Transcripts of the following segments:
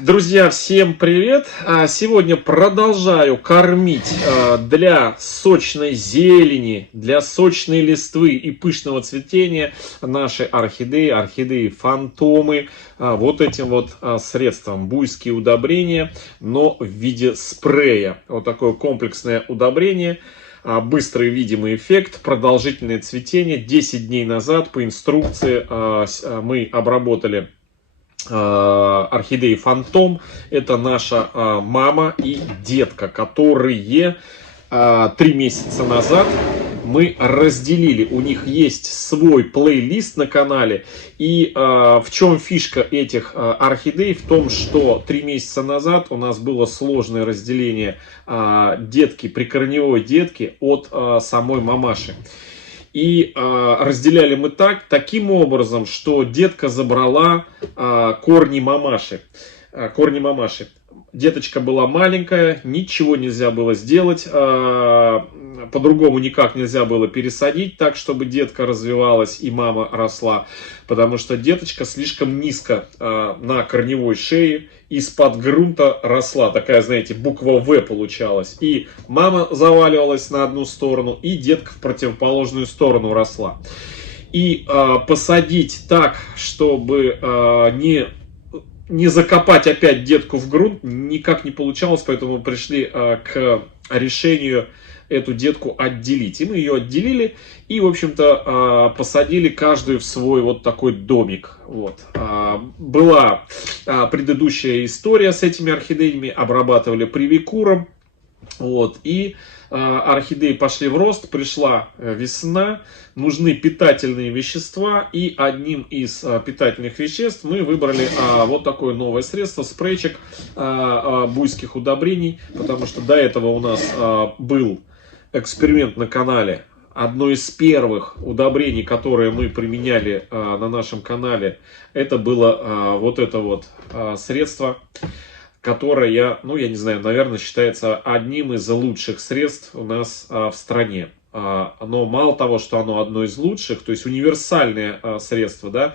Друзья, всем привет! Сегодня продолжаю кормить для сочной зелени, для сочной листвы и пышного цветения наши орхидеи фантомы, вот этим вот средством. Буйские удобрения, но в виде спрея. Вот такое комплексное удобрение. Быстрый видимый эффект, продолжительное цветение. 10 дней назад по инструкции мы обработали орхидеи фантом. Это наша мама и детка, которые 3 месяца назад мы разделили. У них есть свой плейлист на канале. И в чем фишка этих орхидей? В том, что 3 месяца назад у нас было сложное разделение детки, прикорневой детки от самой мамаши. И разделяли мы таким образом, что детка забрала корни мамаши. Деточка была маленькая, ничего нельзя было сделать, по-другому никак нельзя было пересадить так, чтобы детка развивалась и мама росла, потому что деточка слишком низко на корневой шее из-под грунта росла, такая, знаете, буква В получалась, и мама заваливалась на одну сторону, и детка в противоположную сторону росла. И посадить так, чтобы не закопать опять детку в грунт, никак не получалось, поэтому мы пришли к решению эту детку отделить. И мы ее отделили и, в общем-то, посадили каждую в свой вот такой домик. Вот. Была предыдущая история с этими орхидеями, обрабатывали привикуром. Вот. И орхидеи пошли в рост, пришла весна, нужны питательные вещества, и одним из питательных веществ мы выбрали вот такое новое средство, спрейчик буйских удобрений, потому что до этого у нас был эксперимент на канале. Одно из первых удобрений, которые мы применяли на нашем канале, это было вот это вот средство, которое, я не знаю, наверное, считается одним из лучших средств у нас в стране. Но мало того, что оно одно из лучших, то есть универсальное средство, да,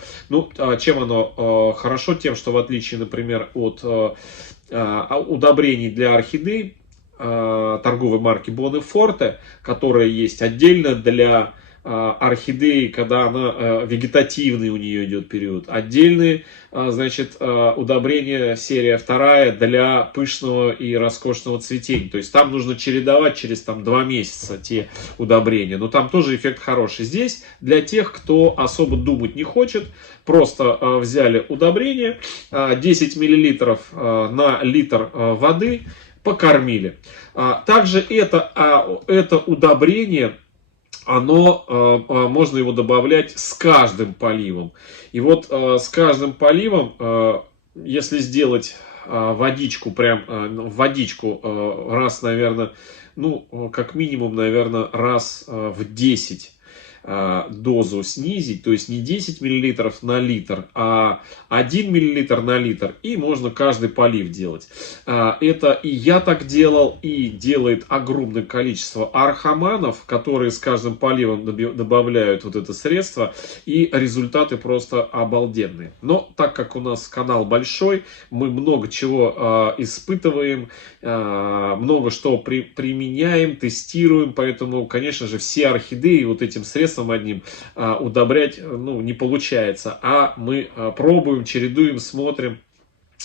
чем оно хорошо? Тем, что в отличие, например, от удобрений для орхидей торговой марки Bonneforte, которая есть отдельно для орхидеи, когда она вегетативный у нее идет период. Отдельные, значит, удобрения серия 2 для пышного и роскошного цветения. То есть там нужно чередовать через 2 месяца те удобрения. Но там тоже эффект хороший. Здесь для тех, кто особо думать не хочет, просто взяли удобрение, 10 мл на литр воды, покормили. Также это удобрение, можно его добавлять с каждым поливом. И вот с каждым поливом, если сделать водичку, раз, наверное, как минимум, наверное, раз в 10 дозу снизить, то есть не 10 мл на литр, а 1 мл на литр, и можно каждый полив делать. Это и я так делал, и делает огромное количество архаманов, которые с каждым поливом добавляют вот это средство, и результаты просто обалденные. Но так как у нас канал большой, мы много чего испытываем, много что применяем, тестируем, поэтому, конечно же, все орхидеи вот этим средством одним удобрять не получается, а мы пробуем, чередуем, смотрим.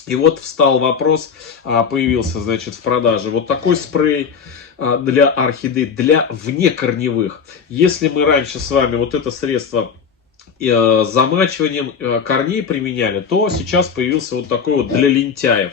И вот встал вопрос, появился, значит, в продаже вот такой спрей для орхидей, для внекорневых. Если мы раньше с вами вот это средство замачиванием корней применяли, то сейчас появился вот такой вот для лентяев,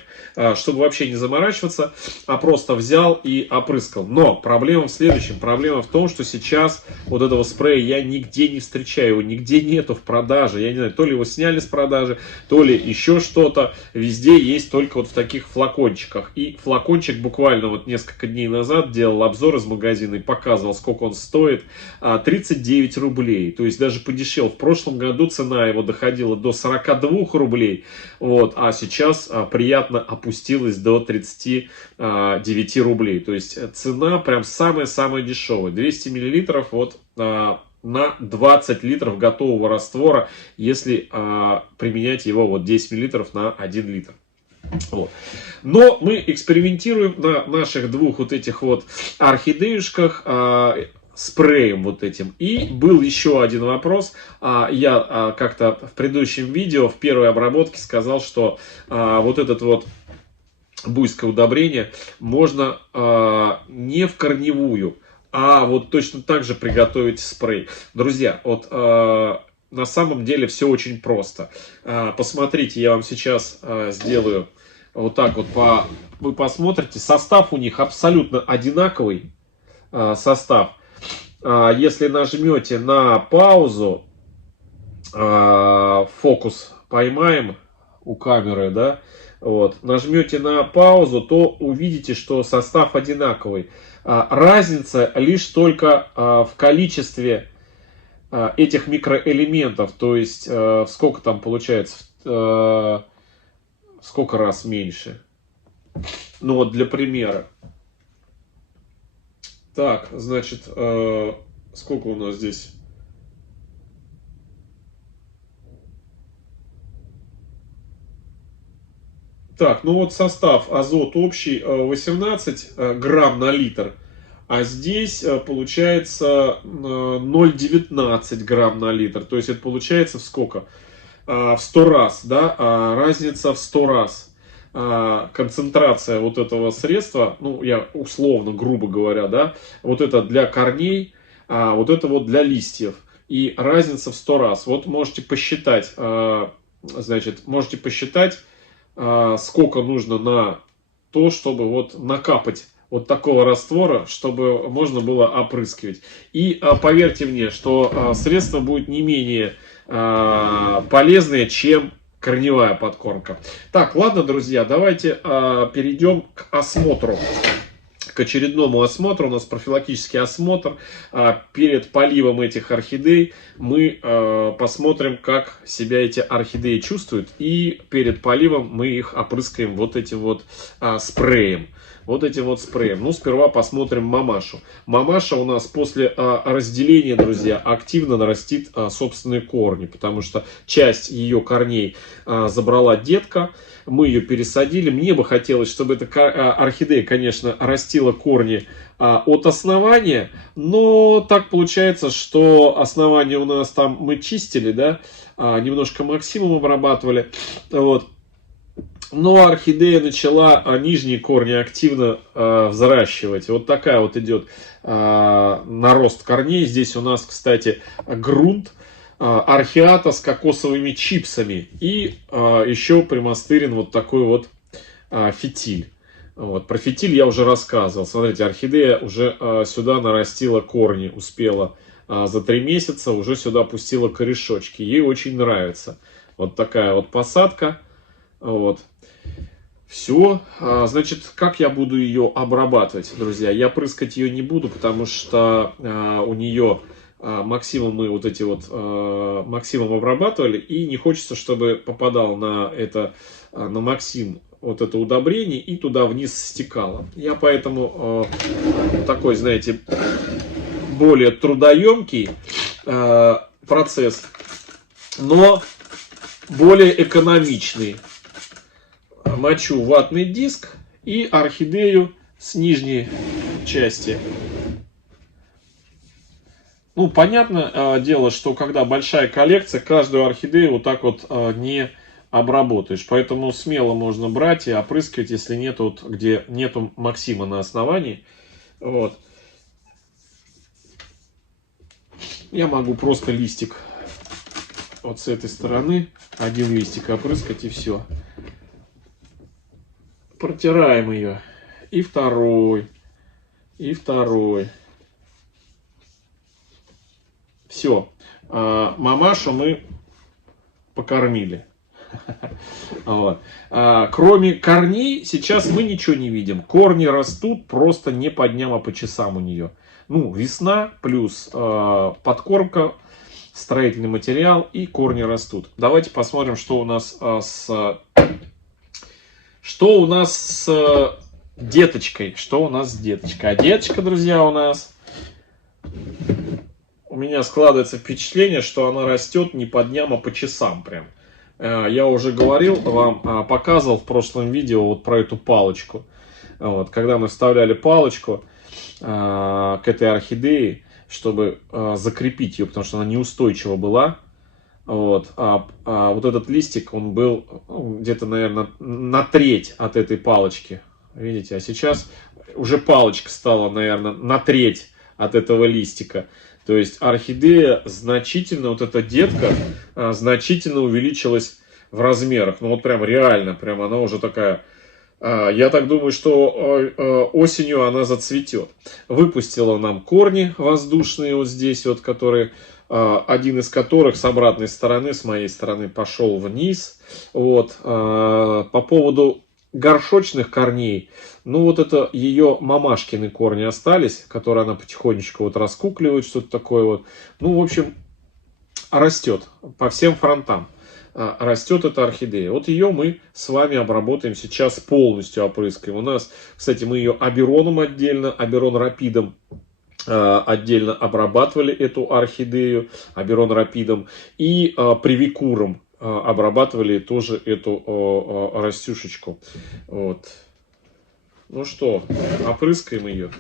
чтобы вообще не заморачиваться, а просто взял и опрыскал. Но проблема в следующем. Проблема в том, что сейчас вот этого спрея я нигде не встречаю, его нигде нету в продаже. Я не знаю, то ли его сняли с продажи, то ли еще что-то. Везде есть только вот в таких флакончиках. И флакончик буквально вот несколько дней назад делал обзор из магазина и показывал, сколько он стоит. 39 рублей. То есть даже подешевел. В прошлом году цена его доходила до 42 рублей, вот, а сейчас приятно опустилась до 39 рублей. То есть цена прям самая-самая дешевая. 200 миллилитров вот на 20 литров готового раствора, если применять его вот 10 миллилитров на 1 литр. Вот. Но мы экспериментируем на наших двух вот этих вот орхидеюшках спреем вот этим. И был еще один вопрос. Я как-то в предыдущем видео, в первой обработке сказал, что вот этот вот буйское удобрение можно не в корневую, а вот точно так же приготовить спрей. Друзья, вот на самом деле все очень просто. Посмотрите, я вам сейчас сделаю вот так вот. Вы посмотрите, состав у них абсолютно одинаковый. Состав. Если нажмете на паузу, фокус поймаем у камеры, да, вот, нажмете на паузу, то увидите, что состав одинаковый. Разница лишь только в количестве этих микроэлементов, то есть сколько там получается, сколько раз меньше. Ну вот для примера. Так, значит, сколько у нас здесь? Так, ну вот состав азот общий 18 грамм на литр. А здесь получается 0,19 грамм на литр. То есть это получается в сколько? В 100 раз, да? Разница в 100 раз. Концентрация вот этого средства, ну я условно, грубо говоря, да, вот это для корней, вот это вот для листьев. И разница в 100 раз. Вот можете посчитать, значит, можете посчитать, сколько нужно на то, чтобы вот накапать вот такого раствора, чтобы можно было опрыскивать. И поверьте мне, что средство будет не менее полезное, чем корневая подкормка. Так, ладно, друзья, давайте перейдем к осмотру. К очередному осмотру. У нас профилактический осмотр. Перед поливом этих орхидей мы посмотрим, как себя эти орхидеи чувствуют. И перед поливом мы их опрыскаем вот этим вот спреем. Вот этим вот спреем. Ну, сперва посмотрим мамашу. Мамаша у нас после разделения, друзья, активно нарастит собственные корни. Потому что часть ее корней забрала детка. Мы ее пересадили. Мне бы хотелось, чтобы эта орхидея, конечно, растила корни от основания. Но так получается, что основание у нас там мы чистили, да. Немножко максимум обрабатывали. Вот. Но орхидея начала нижние корни активно взращивать. Вот такая вот идет нарост корней. Здесь у нас, кстати, грунт археата с кокосовыми чипсами. И еще примастырен вот такой вот фитиль. Вот. Про фитиль я уже рассказывал. Смотрите, орхидея уже сюда нарастила корни. Успела за 3 месяца, уже сюда пустила корешочки. Ей очень нравится. Вот такая вот посадка. Вот. Все. Значит, как я буду ее обрабатывать, друзья? Я прыскать ее не буду, потому что у нее максимум мы вот эти вот максимум обрабатывали. И не хочется, чтобы попадал на это, на максим вот это удобрение и туда вниз стекало. Я поэтому такой, знаете, более трудоемкий процесс, но более экономичный. Мочу ватный диск и орхидею с нижней части. Ну, понятное дело, что когда большая коллекция, каждую орхидею вот так вот не обработаешь. Поэтому смело можно брать и опрыскивать, если нет, вот, где нету максима на основании. Вот. Я могу просто листик вот с этой стороны, один листик опрыскать и все. Протираем ее. И второй. И второй. Все. Мамашу мы покормили. Вот. Кроме корней, сейчас мы ничего не видим. Корни растут просто не по дням, а по часам у нее. Ну, весна плюс подкормка, строительный материал и корни растут. Давайте посмотрим, что у нас с деточкой. Что у нас с деточкой? А деточка, друзья, у нас... У меня складывается впечатление, что она растет не по дням, а по часам прям. Я уже говорил вам, показывал в прошлом видео вот про эту палочку. Вот, когда мы вставляли палочку к этой орхидее, чтобы закрепить ее, потому что она неустойчива была. Вот, вот этот листик, он был где-то, наверное, на треть от этой палочки. Видите, а сейчас уже палочка стала, наверное, на треть от этого листика. То есть орхидея значительно, вот эта детка, значительно увеличилась в размерах. Ну вот прям реально, прям она уже такая... Я так думаю, что осенью она зацветет. Выпустила нам корни воздушные вот здесь, вот, которые, один из которых с обратной стороны, с моей стороны, пошел вниз. Вот. По поводу горшочных корней, ну вот это ее мамашкины корни остались, которые она потихонечку вот раскукливает, что-то такое вот. Ну, в общем, растет по всем фронтам. Растет эта орхидея. Вот ее мы с вами обработаем сейчас, полностью опрыскаем. У нас, кстати, мы ее абероном отдельно, аберон рапидом отдельно обрабатывали эту орхидею, аберон рапидом, и привикуром обрабатывали тоже эту растюшечку. Вот. Ну что, опрыскаем ее.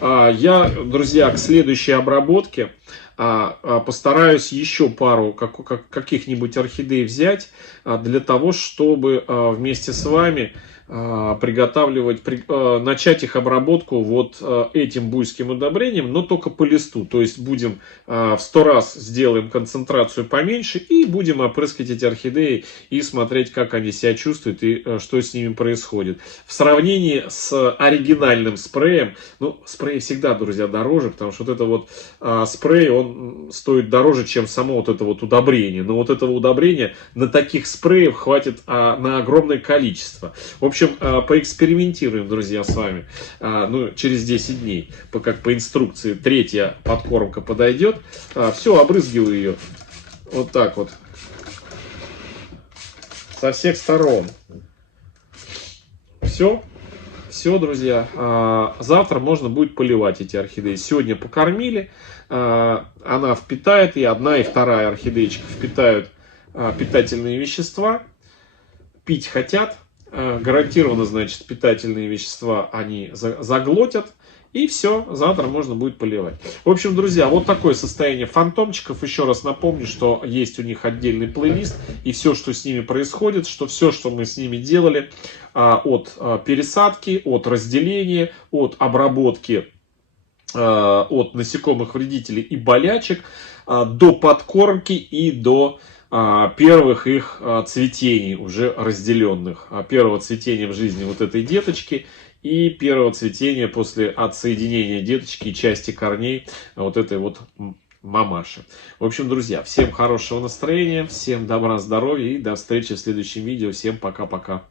Я, друзья, к следующей обработке постараюсь еще пару каких-нибудь орхидей взять для того, чтобы вместе с вами приготавливать, начать их обработку вот этим буйским удобрением, но только по листу. То есть будем в 100 раз сделаем концентрацию поменьше и будем опрыскать эти орхидеи и смотреть, как они себя чувствуют и что с ними происходит. В сравнении с оригинальным спреем, ну, спрей всегда, друзья, дороже, потому что вот это вот спрей, он стоит дороже, чем само вот это вот удобрение. Но вот этого удобрения на таких спреев хватит на огромное количество. В общем, поэкспериментируем, друзья, с вами. Ну, через 10 дней, как по инструкции, третья подкормка подойдет. Все, обрызгиваю ее вот так вот. Со всех сторон. Все. Все, друзья. Завтра можно будет поливать эти орхидеи. Сегодня покормили. Она впитает, и одна, и вторая орхидеечка впитают питательные вещества. Пить хотят. Гарантированно, значит, питательные вещества они заглотят. И все, завтра можно будет поливать. В общем, друзья, вот такое состояние фантомчиков. Еще раз напомню, что есть у них отдельный плейлист. И все, что с ними происходит, что все, что мы с ними делали, от пересадки, от разделения, от обработки от насекомых вредителей и болячек, до подкормки и до первых их цветений, уже разделенных. Первого цветения в жизни вот этой деточки и первого цветения после отсоединения деточки и части корней вот этой вот мамаши. В общем, друзья, всем хорошего настроения, всем добра, здоровья и до встречи в следующем видео. Всем пока-пока.